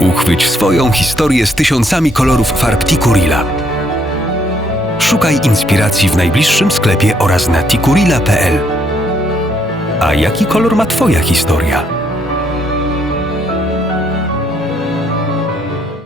Uchwyć swoją historię z tysiącami kolorów farb Tikurila. Szukaj inspiracji w najbliższym sklepie oraz na tikurila.pl. A jaki kolor ma Twoja historia?